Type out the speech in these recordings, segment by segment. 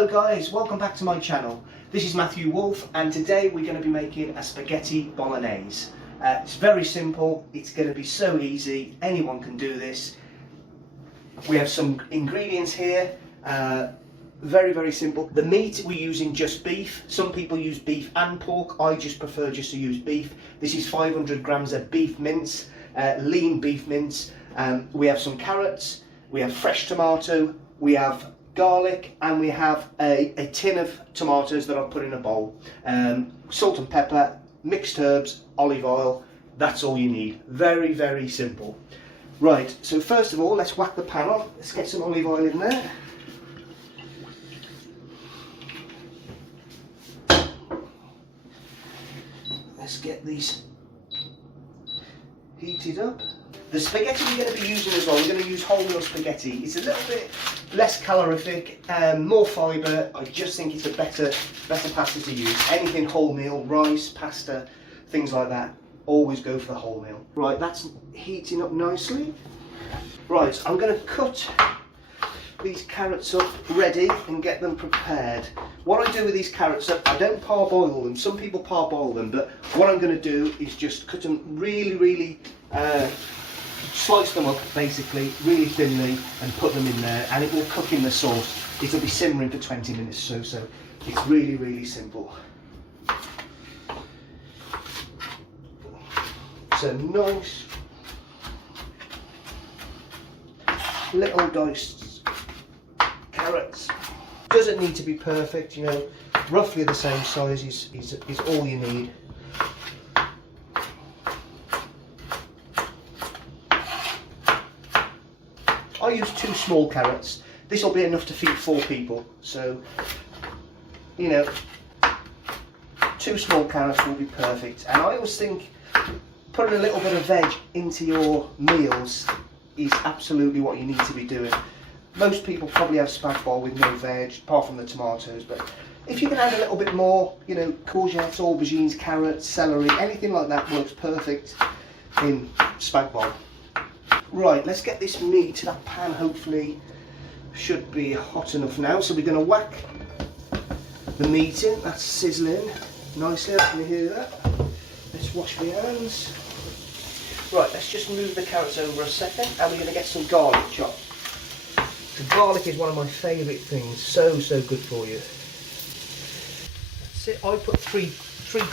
Hello guys, welcome back to my channel. This is Matthew Wolf and today we're going to be making a spaghetti bolognese. It's very simple, it's going to be so easy, anyone can do this. We have some ingredients here, very simple. The meat we're using just beef. Some people use beef and pork, I just prefer just to use beef. This is 500 grams of beef mince, lean beef mince. We have some carrots, we have fresh tomato, we have garlic, and we have a tin of tomatoes that I'll put in a bowl. Salt and pepper, mixed herbs, olive oil, that's all you need. Very simple. Right, so first of all, let's whack the pan on. Let's get some olive oil in there. Let's get these heated up. The spaghetti we're going to be using as well, we're going to use wholemeal spaghetti. It's a little bit less calorific, more fibre. I just think it's a better pasta to use. Anything wholemeal, rice, pasta, things like that, always go for the wholemeal. Right, that's heating up nicely. Right, I'm going to cut these carrots up ready and get them prepared. What I do with these carrots up, I don't parboil them. Some people parboil them, but what I'm going to do is just cut them really slice them up basically really thinly and put them in there, and it will cook in the sauce. It'll be simmering for 20 minutes or so. It's really simple. So nice little diced carrots. Doesn't need to be perfect, you know, roughly the same size is all you need. I use 2 small carrots. This will be enough to feed 4 people. So, you know, 2 small carrots will be perfect. And I always think putting a little bit of veg into your meals is absolutely what you need to be doing. Most people probably have spag bol with no veg, apart from the tomatoes. But if you can add a little bit more, you know, courgettes, aubergines, carrots, celery, anything like that works perfect in spag bol. Right, let's get this meat. That pan hopefully should be hot enough now. So we're going to whack the meat in. That's sizzling nicely. Can you hear that? Let's wash my hands. Right, let's just move the carrots over a second, and we're going to get some garlic chopped. The garlic is one of my favourite things. So good for you. That's it. I put three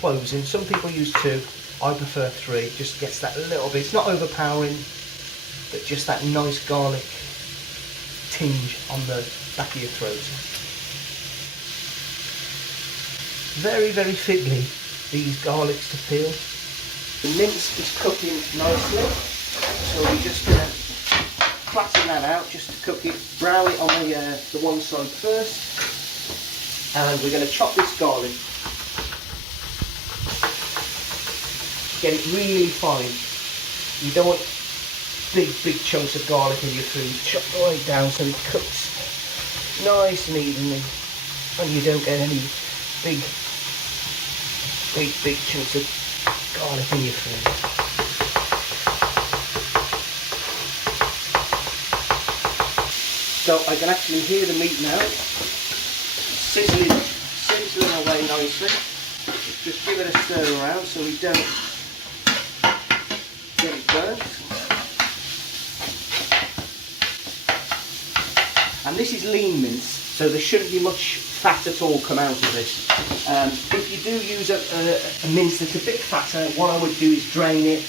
cloves in. Some people use 2. I prefer 3. Just gets that little bit. It's not overpowering, but just that nice garlic tinge on the back of your throat. Very fiddly, these garlics to peel. The mince is cooking nicely, so we're just going to flatten that out just to cook it, brown it on the one side first, and we're going to chop this garlic. Get it really fine. You don't want big chunks of garlic in your food. Chop right down so it cooks nice and evenly, and you don't get any big chunks of garlic in your food. So I can actually hear the meat now sizzling away nicely. Just give it a stir around so we don't get it burnt. And this is lean mince, so there shouldn't be much fat at all come out of this. If you do use a mince that's a bit fatter, what I would do is drain it,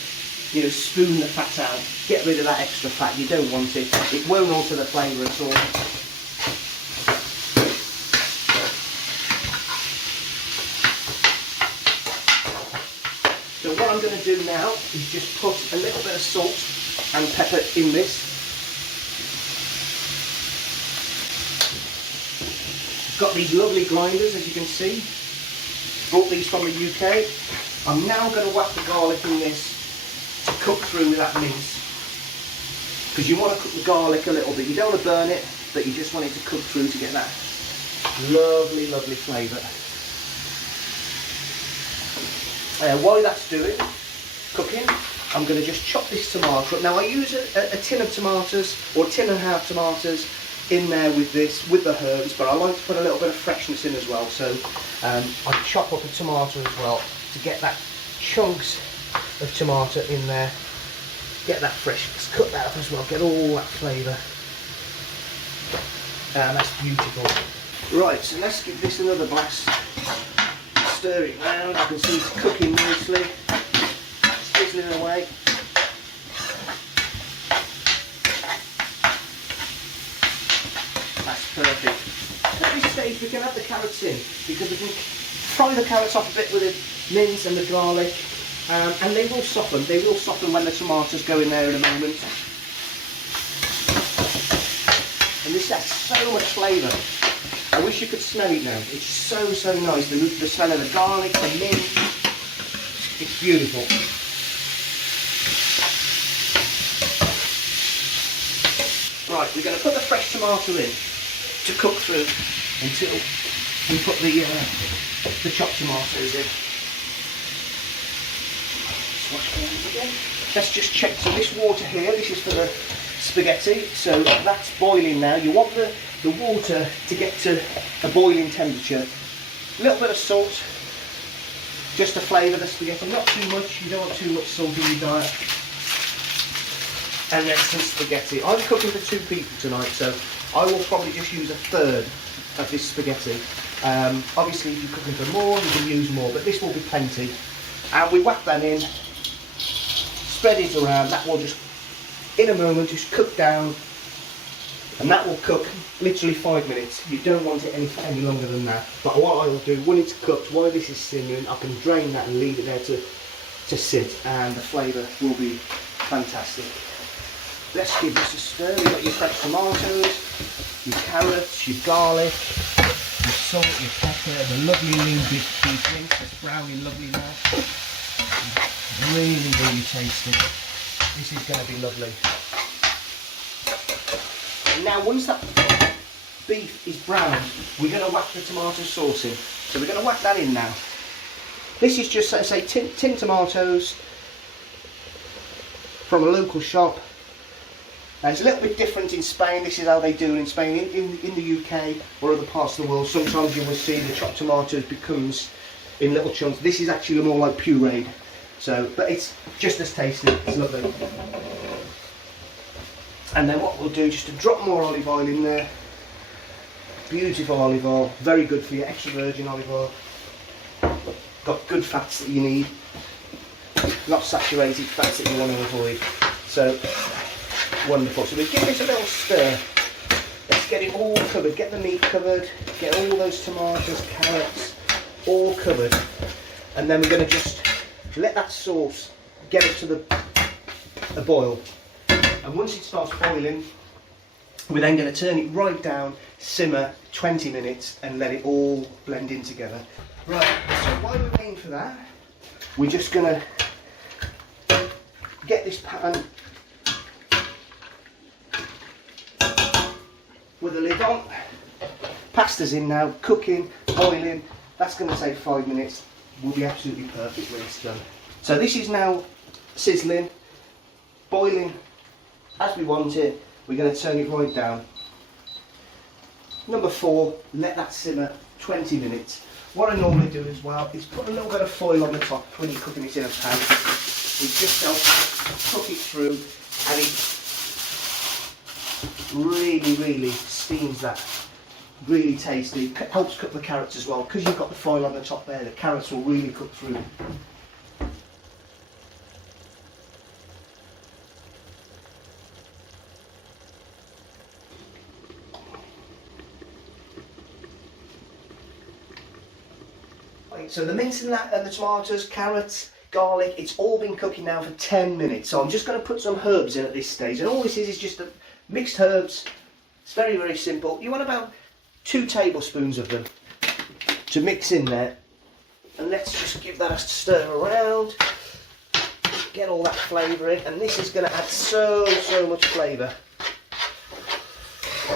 you know, spoon the fat out, get rid of that extra fat. You don't want it. It won't alter the flavour at all. So what I'm going to do now is just put a little bit of salt and pepper in this. Got these lovely grinders, as you can see. Bought these from the UK. I'm now going to whack the garlic in this to cook through with that mince. Because you want to cook the garlic a little bit. You don't want to burn it, but you just want it to cook through to get that lovely flavour. While that's cooking, I'm going to just chop this tomato up. Now I use a tin of tomatoes, or a tin and a half tomatoes. in there with this, with the herbs, but I like to put a little bit of freshness in as well. So I chop up a tomato as well to get that chunks of tomato in there. Get that fresh. Let's cut that up as well. Get all that flavour. And that's beautiful. Right, so let's give this another blast. Stir it round. You can see it's cooking nicely. Sizzling away. That's perfect. At this stage we can add the carrots in, because we can fry the carrots off a bit with the mince and the garlic, and they will soften. They will soften when the tomatoes go in there in a moment. And this adds so much flavour. I wish you could smell it now. It's so nice. The smell of the garlic, the mint. It's beautiful. Right, we're going to put the fresh tomato in to cook through until we put the chopped tomatoes in. Wash those again. Let's just check. So this water here, this is for the spaghetti. So that's boiling now. You want the water to get to a boiling temperature. A little bit of salt, just to flavour the spaghetti. Not too much. You don't want too much salt in your diet. And then some spaghetti. I'm cooking for 2 people tonight, so I will probably just use a third of this spaghetti. Obviously, if you're cooking for more, you can use more, but this will be plenty. And we whack that in, spread it around. That will just, in a moment, just cook down, and that will cook literally 5 minutes. You don't want it any longer than that. But what I will do, when it's cooked, while this is simmering, I can drain that and leave it there to sit, and the flavour will be fantastic. Let's give this a stir. You've got your fresh tomatoes, your carrots, your garlic, your salt, your pepper, the lovely lean beef mince that's browning lovely now. Really tasty. This is going to be lovely. And now once that beef is brown, we're going to whack the tomato sauce in. So we're going to whack that in now. This is just, say, tin tomatoes from a local shop. Now, it's a little bit different in Spain. This is how they do it in Spain. In the UK or other parts of the world, sometimes you will see the chopped tomatoes becomes in little chunks. This is actually more like pureed. So, but it's just as tasty. It's lovely. And then what we'll do, just to drop more olive oil in there. Beautiful olive oil, very good for you. Extra virgin olive oil. Got good fats that you need, not saturated fats that you want to avoid. So. Wonderful. So we give this a little stir. Let's get it all covered. Get the meat covered. Get all those tomatoes, carrots, all covered. And then we're going to just let that sauce get up to the boil. And once it starts boiling, we're then going to turn it right down, simmer 20 minutes, and let it all blend in together. Right. So while we're waiting for that, we're just going to get this pan with the lid on. Pasta's in now, cooking, boiling. That's going to take 5 minutes. Will be absolutely perfect when it's done. So this is now sizzling, boiling as we want it. We're going to turn it right down. Number 4, let that simmer 20 minutes. What I normally do as well is put a little bit of foil on the top when you're cooking it in a pan. It just helps cook it through, and it really steams that. Really tasty. Helps cook the carrots as well, because you've got the foil on the top there. The carrots will really cook through. Right, so the mince and the tomatoes, carrots, garlic, it's all been cooking now for 10 minutes. So I'm just going to put some herbs in at this stage, and all this is just mixed herbs. It's very simple. You want about 2 tablespoons of them to mix in there, and let's just give that a stir around, get all that flavour in, and this is going to add so much flavour.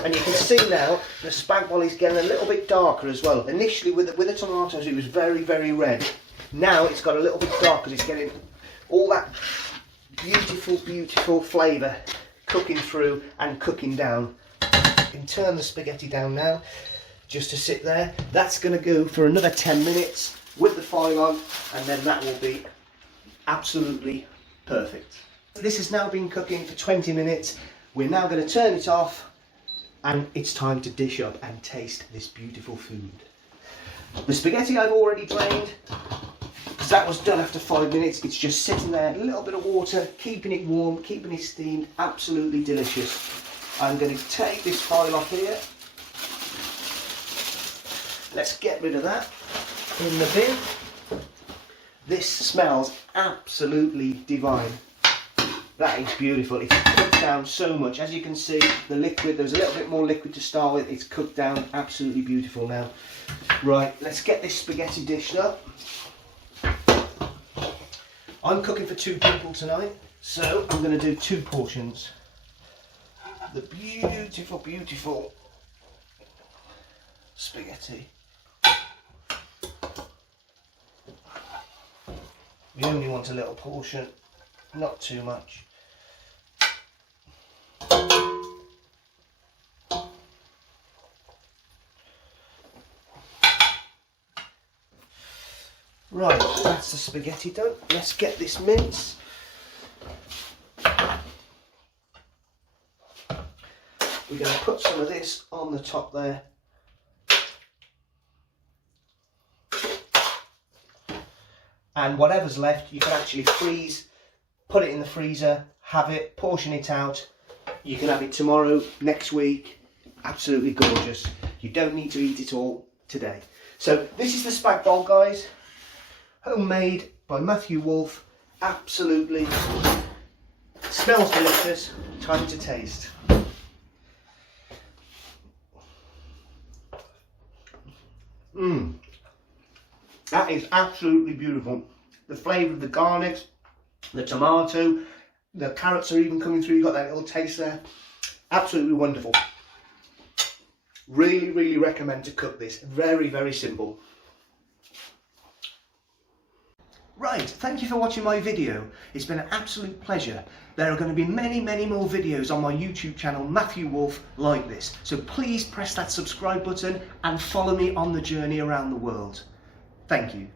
And you can see now the spag bol is getting a little bit darker as well. Initially with the tomatoes it was very red. Now it's got a little bit darker because it's getting all that beautiful flavour cooking through and cooking down. can turn the spaghetti down now, just to sit there. That's going to go for another 10 minutes with the file on, and then that will be absolutely perfect. This has now been cooking for 20 minutes. We're now going to turn it off, and it's time to dish up and taste this beautiful food. The spaghetti I've already drained, because that was done after 5 minutes. It's just sitting there, a little bit of water, keeping it warm, keeping it steamed, absolutely delicious. I'm going to take this file off here. Let's get rid of that in the bin. This smells absolutely divine. That is beautiful. It's cooked down so much. As you can see, the liquid, there's a little bit more liquid to start with. It's cooked down absolutely beautiful now. Right, let's get this spaghetti dished up. I'm cooking for 2 people tonight, so I'm going to do 2 portions. The beautiful, beautiful spaghetti. We only want a little portion, not too much. Right, that's the spaghetti done. Let's get this mince. We're going to put some of this on the top there. And whatever's left, you can actually freeze, put it in the freezer, have it, portion it out. You can have it tomorrow, next week. Absolutely gorgeous. You don't need to eat it all today. So this is the spag bol, guys. Homemade by Matthew Wolf. Absolutely smells delicious. Time to taste. That is absolutely beautiful. The flavour of the garlic, the tomato, the carrots are even coming through. You've got that little taste there. Absolutely wonderful. Really, really recommend to cook this. Very, very simple. Right, thank you for watching my video. It's been an absolute pleasure. There are going to be many, many more videos on my YouTube channel, Matthew Wolf, like this. So please press that subscribe button and follow me on the journey around the world. Thank you.